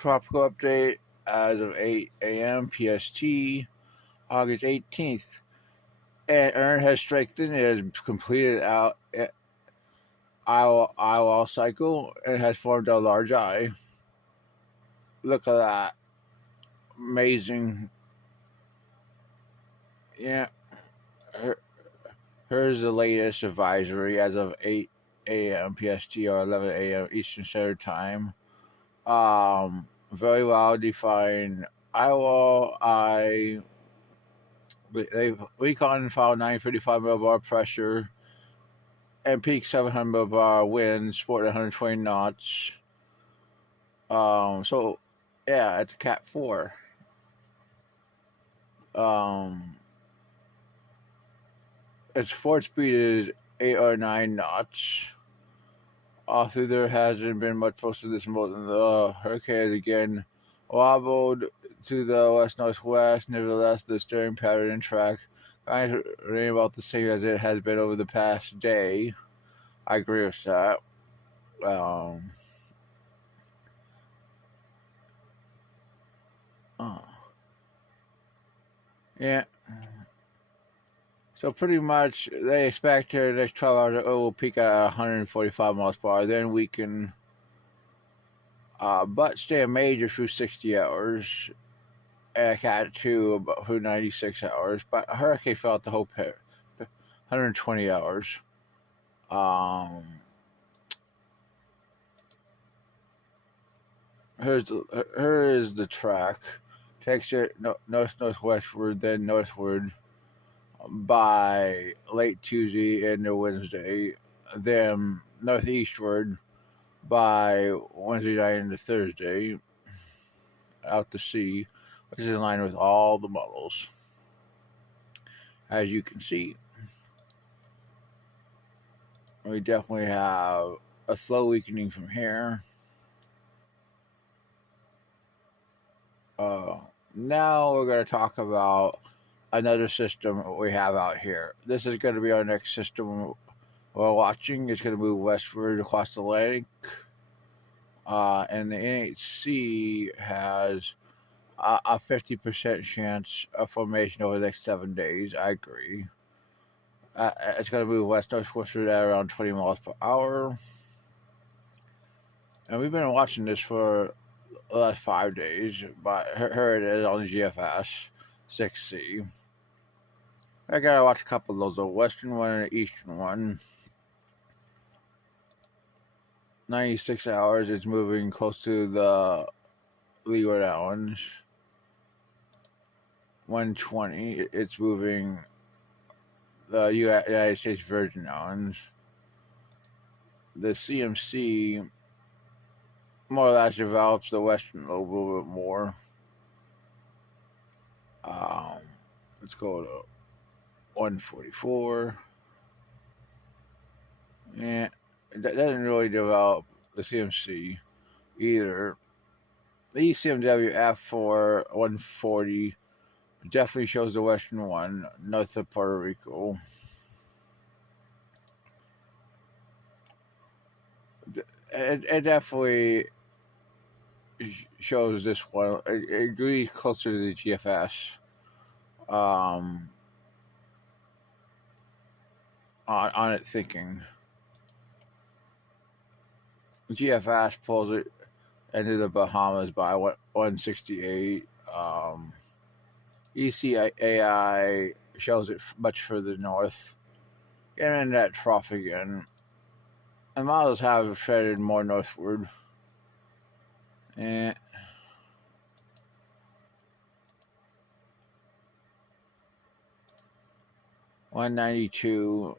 Tropical update as of 8 a.m. PST, August 18th. And Erin has strengthened. It has completed out IOL cycle and has formed a large eye. Look at that. Amazing. Yeah. Her, Here's the latest advisory as of 8 a.m. PST or 11 a.m. Eastern Standard Time. Very well defined IOL eye. They've recon found 955 millibar pressure and peak 700 millibar winds, sport 120 knots. So yeah, it's a Cat 4. Its forward speed is 8 or 9 knots. Although there hasn't been much closer to this mode than the hurricane again wobbled to the west-northwest. Nevertheless, the steering pattern and track kind of remain about the same as it has been over the past day. I agree with that. Yeah. So pretty much, they expect the next 12 hours it will peak at 145 miles per hour, then weaken, but stay a major through 60 hours. Cat 2 about through 96 hours, but hurricane fell out the whole pair, 120 hours. Here is the track. Takes it northwestward, then northward by late Tuesday into Wednesday, then northeastward by Wednesday night into Thursday, out to sea, which is in line with all the models, as you can see. We definitely have a slow weakening from here. Now we're going to talk about another system we have out here. This is going to be our next system we're watching. It's going to move westward across the lake. And the NHC has a 50% chance of formation over the next 7 days. I agree. It's going to move west-northwestward at around 20 miles per hour. And we've been watching this for the last 5 days, but here it is on the GFS 6C. I gotta watch a couple of those, a western one and an eastern one. 96 hours, it's moving close to the Leeward Islands. 120, it's moving the United States Virgin Islands. The CMC more or less develops the western lobe a little bit more. Let's go to 144. Yeah, that doesn't really develop the CMC either. The ECMW F4 140 definitely shows the western one, north of Puerto Rico. It definitely shows this one. It agrees closer to the GFS. On it thinking. GFS pulls it into the Bahamas by 168. ECAI shows it much further north. Getting in that trough again. And models have shredded more northward. And 192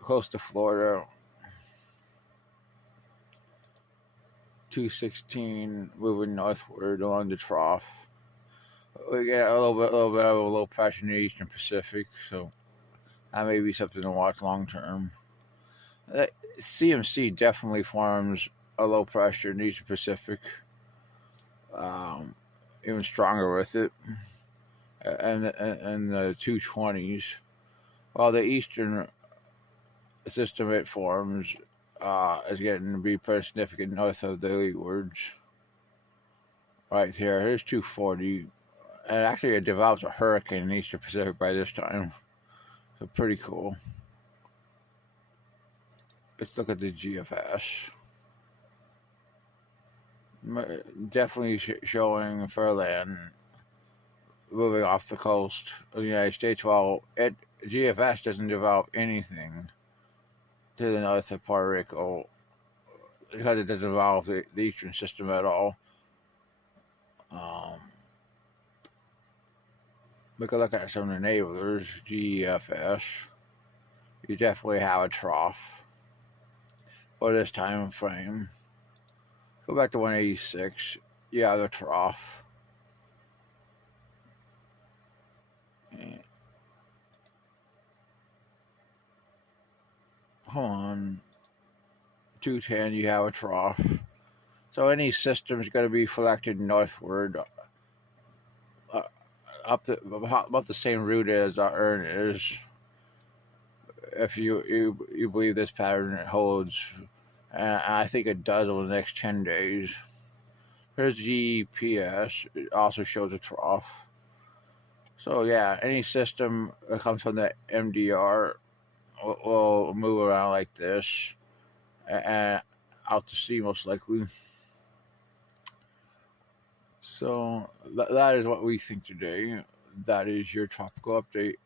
close to Florida. 216 moving northward along the trough. We get a little bit of a low pressure in the Eastern Pacific, so that may be something to watch long term. CMC definitely forms a low pressure in the Eastern Pacific, even stronger with it, and the 220s. While the Eastern system it forms is getting to be pretty significant north of the leewards. right here. Here's 240. And actually, it develops a hurricane in the Eastern Pacific by this time. So pretty cool. Let's look at the GFS. Definitely showing Furlan moving off the coast of the United States, while GFS doesn't develop anything to the north of Puerto Rico because it doesn't involve the eastern system at all. We could look at some of the neighbors. GFS, you definitely have a trough for this time frame. Go back to 186. You have the trough. Come on. 210, you have a trough. So any system is going to be selected northward up about the same route as Erin is. If you believe this pattern holds, and I think it does over the next 10 days. Here's GPS. It also shows a trough. So yeah, any system that comes from the MDR will move around like this and out to sea most likely. So that is what we think today. That is your tropical update.